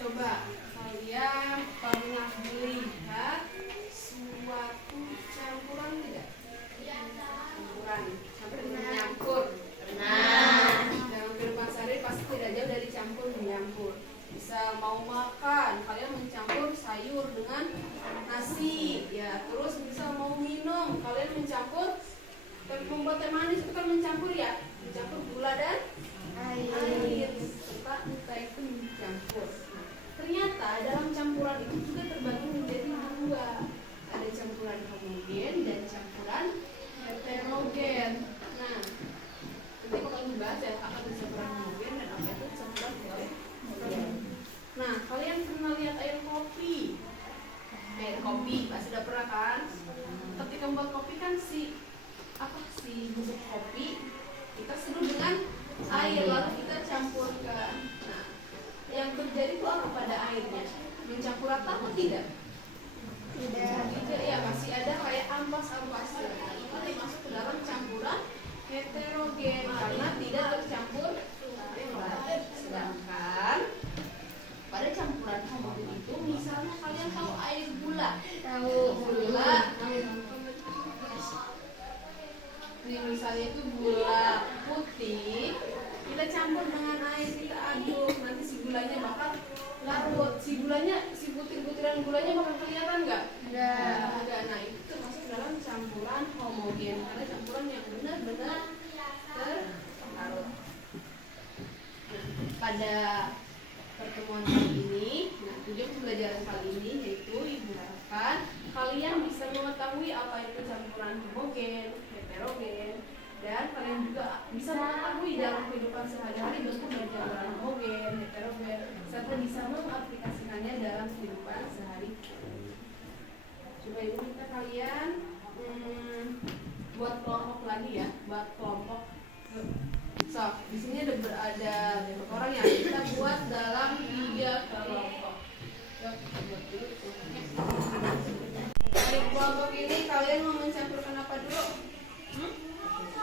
Coba kalian pernah melihat suatu campuran tidak? Campuran sampai menyampur. Nah, dalam kehidupan sehari pasti tidak jauh dari campur menyampur. Bisa mau makan, kalian mencampur sayur dengan nasi, ya. Terus bisa mau minum, kalian mencampur membuat teh manis itu kan mencampur ya, mencampur gula dan air. Serta itu mencampur. Ternyata dalam campuran itu juga terbagi menjadi dua. Ada campuran homogen dan campuran heterogen. Nah, nanti kalau dibahas ya apa itu campuran homogen dan apa itu campuran heterogen. Nah, kalian pernah lihat air kopi? Air kopi, pasti sudah pernah kan? Ketika membuat kopi kan si bubuk kopi kita seduh dengan air lalu kita campurkan. Nah, yang terjadi itu apa pada airnya? Mencampur rata atau tidak? Tidak ya, masih ada kayak ampas-ampasnya. Itu dimasuk ke dalam campuran heterogen karena tidak tercampur air. Sedangkan pada campuran homogen itu misalnya kalian tahu air gula. Tahu gula. Ini misalnya itu gula putih, kita campur dengan air, kita aduk, nanti si gulanya bakal larut. Si butir-butiran gulanya bakal kelihatan nggak? Nggak. Nah, itu termasuk dalam campuran homogen karena campuran yang benar-benar terlarut. Nah, pada pertemuan kali ini, tujuan pembelajaran kali ini yaitu ibu harapkan kalian bisa mengetahui apa itu campuran homogen, heterogen, dan kalian juga bisa mengetahui dalam kehidupan sehari-hari bentuk dari campuran homogen, heterogen, serta bisa mengaplikasikannya dalam kehidupan sehari-hari. Coba ibu minta kalian buat kelompok lagi ya, buat kelompok. So, di sini ada berapa orang ya? Kita buat dalam 3 kelompok. Yuk, kita buat dulu kelompoknya. Dari kelompok ini kalian mau mencampurkan apa dulu?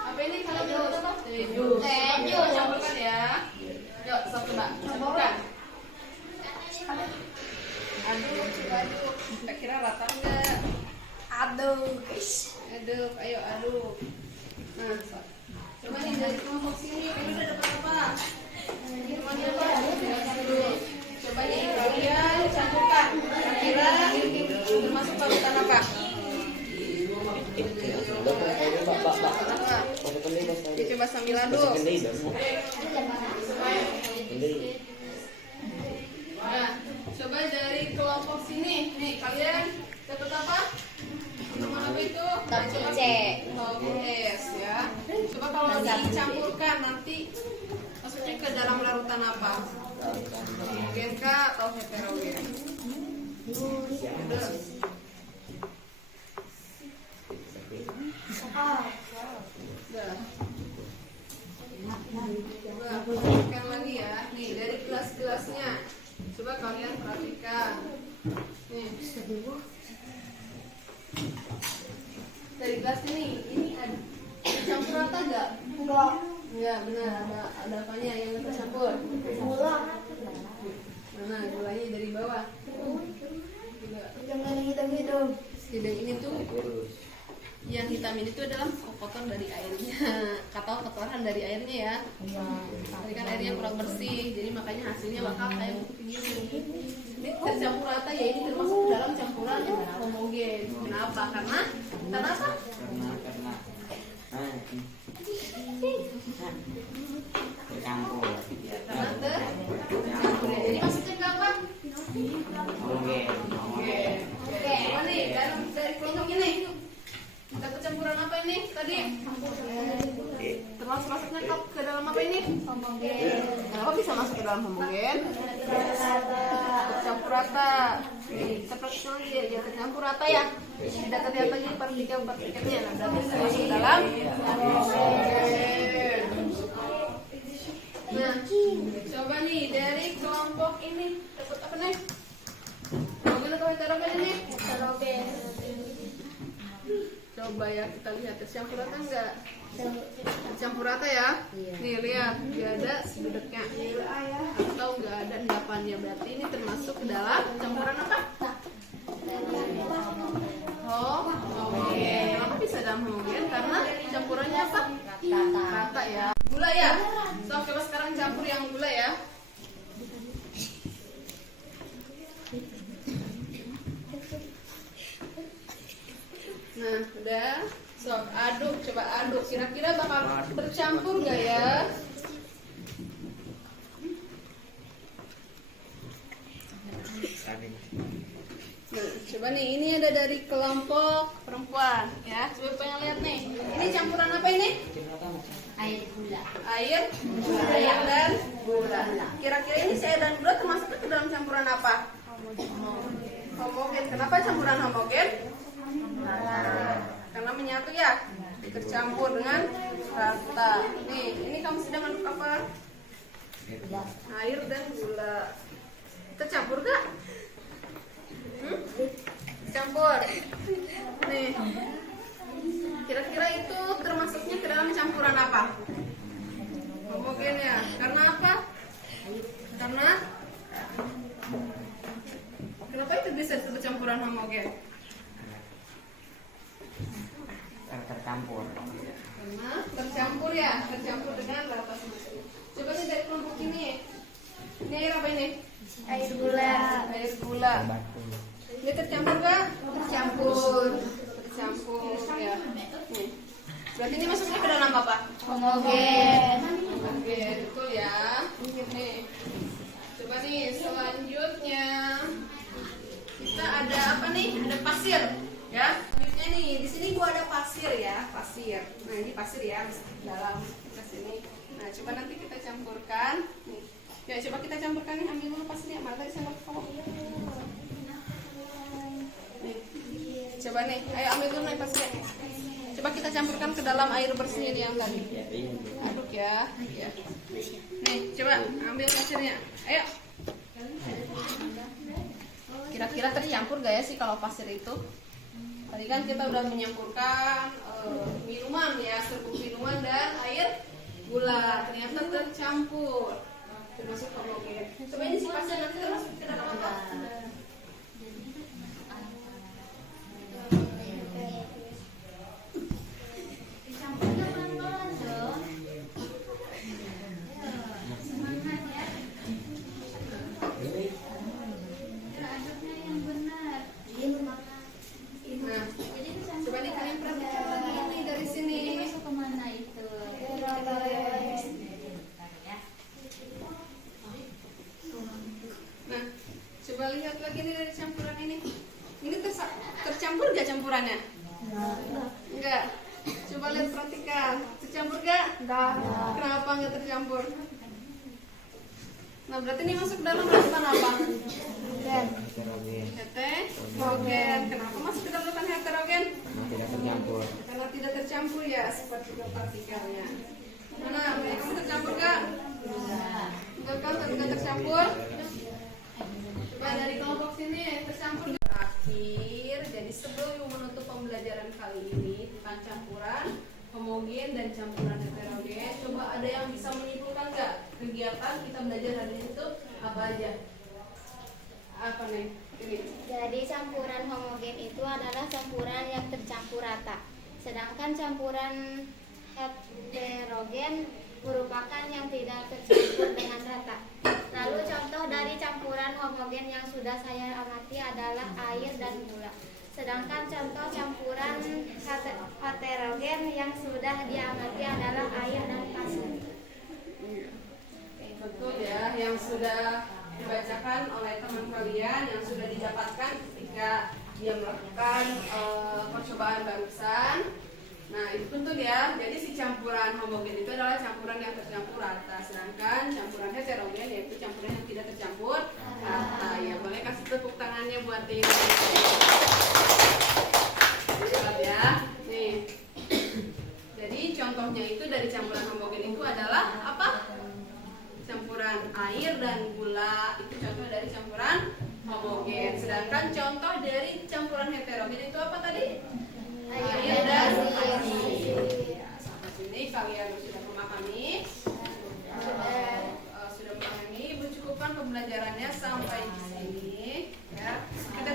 Apa ini kalau menurut apa? Jus. Campurkan ya. Yuk, coba campurkan. Aduk. Kira-kira rata enggak? Aduk, ayo aduk. Nah, coba nih dari kelompok sini, kalian udah dapat apa? Semuanya apa? Coba nih kalian campurkan. Kira termasuk parutan apa? Coba sambil aduk. Nah, coba dari kelompok sini, nih kalian dapat apa? Teman apa itu? Topi es ya. Coba kalau dicampurkan nanti masuknya ke dalam larutan apa? Homogen kah atau heterogen? Coba perhatikan lagi ya. Nih dari gelas-gelasnya. Coba kalian perhatikan. Nih. Dari gelas ini ada campur rata nggak? Enggak, benar ada apanya yang tercampur? Gula. Mana gulanya dari bawah? Jangan hitam itu. Tidak, ini tuh yang hitam ini tuh adalah kotoran dari airnya, atau kotoran dari airnya ya. Tadi kan airnya kurang bersih, jadi makanya hasilnya bakal kayak begini. Ini tercampur rata ya, ini termasuk dalam campuran homogen. Kenapa? Karena Termasuk masuknya ke dalam apa ini? Homogen. Kenapa bisa masuk ke dalam homogen? Tercampur rata. Nih, kita praktis lagi ya, tercampur rata ya. Tidak terlihat lagi partikel-partikelnya. Nah, berarti bisa masuk ke dalam homogen. Nah, coba nih dari kelompok ini dapat apa nih? Homogen atau heterogen ini? Heterogen. Coba ya kita lihat tercampur rata enggak? Tercampur rata ya. Nih lihat, nggak ada sudutnya atau nggak ada endapannya. Berarti ini termasuk ke dalam campuran apa? Homogen. Kenapa bisa dalam homogen? Karena campurannya apa? Rata ya. Gula ya. So coba sekarang campur yang gula ya. Nah, udah. So, aduk, coba aduk. Kira-kira bakal bercampur gak ya? Nah, coba nih, ini ada dari kelompok perempuan ya. Coba pengen lihat nih. Ini campuran apa ini? Air gula. Air dan gula. Kira-kira ini air dan gula termasuk ke dalam campuran apa? Homogen. Kenapa campuran homogen? Karena menyatu ya, tercampur dengan rata. Nih, ini kamu sedang aduk apa? Air dan gula. Tercampur gak? Campur. Nih, kira-kira itu termasuknya ke dalam campuran apa? Homogen ya. Karena apa? Karena kenapa itu bisa disebut campuran homogen? Tercampur. Karena tercampur ya, tercampur dengan rata. Coba nih dari kelompok ini. Ini air apa ini? Air gula. Air gula. Ini tercampur gak? Tercampur. Tercampur ya. Nih. Berarti ini masuknya ke dalam apa? Homogen. Homogen, betul ya. Nih. Coba nih selanjutnya kita ada apa nih? Ada pasir, ya. Selanjutnya nih di sini gua ada pasir ya, pasir. Nah ini pasir ya, dalam ke sini. Nah coba nanti kita campurkan. Nih. Ya coba kita campurkan nih, ambil dulu pasirnya. Mana tadi sendok kamu? Nih. Coba nih, ayo ambil dulu nih pasirnya. Coba kita campurkan ke dalam air bersihnya nih yang tadi. Aduk ya. Ya. Nih, coba ambil pasirnya. Ayo. Kira-kira tercampur gak ya sih kalau pasir itu? Tadi kan kita udah menyampurkan minuman ya, serbuk minuman dan air gula. Ternyata tercampur. Termasuk homogen. Coba ini si pasir nanti termasuk ke dalam apa? Coba lihat lagi nih dari campuran ini. Ini tercampur gak campurannya? Enggak. Coba lihat, perhatikan. Tercampur gak? Enggak. Kenapa enggak tercampur? Nah berarti ini masuk dalam urutan apa? Heterogen. Kenapa masuk ke dalam urutan heterogen? Tidak tercampur. Karena tidak tercampur ya, seperti partikelnya. Mana? Kamu tercampur gak? Enggak kan? Enggak tercampur? Coba dari kelompok sini tercampur. Terakhir, jadi sebelum menutup pembelajaran kali ini tentang campuran homogen dan campuran heterogen, coba ada yang bisa menyimpulkan nggak kegiatan kita belajar hari ini itu apa aja? Apa nih? Ini. Jadi campuran homogen itu adalah campuran yang tercampur rata. Sedangkan campuran heterogen merupakan yang tidak tercampur dengan rata. Lalu contoh dari campuran homogen yang sudah saya amati adalah air dan gula. Sedangkan contoh campuran heterogen yang sudah diamati adalah air dan pasir. Betul ya, yang sudah dibacakan oleh teman kalian, yang sudah didapatkan ketika dia melakukan percobaan barusan. Nah, itu betul ya. Jadi si campuran homogen itu adalah campuran yang tercampur rata, sedangkan campuran heterogen yaitu campuran yang tidak tercampur rata. Ya, boleh kasih tepuk tangannya buat ini. Lihat ya. Nih. Jadi contohnya itu dari campuran homogen itu adalah apa? Campuran air dan gula. Itu contoh dari campuran homogen. Sedangkan contoh dari campuran heterogen itu apa tadi? Air dan air. Sampai sini kalian sudah memahami? Sudah memahami. Bercukupkan pembelajarannya sampai di sini. Ya, kita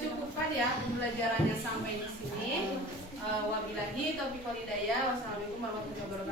cukupkan ya pembelajarannya sampai di sini. Wabillahi taufiq wal hidayah. Wassalamualaikum warahmatullahi wabarakatuh.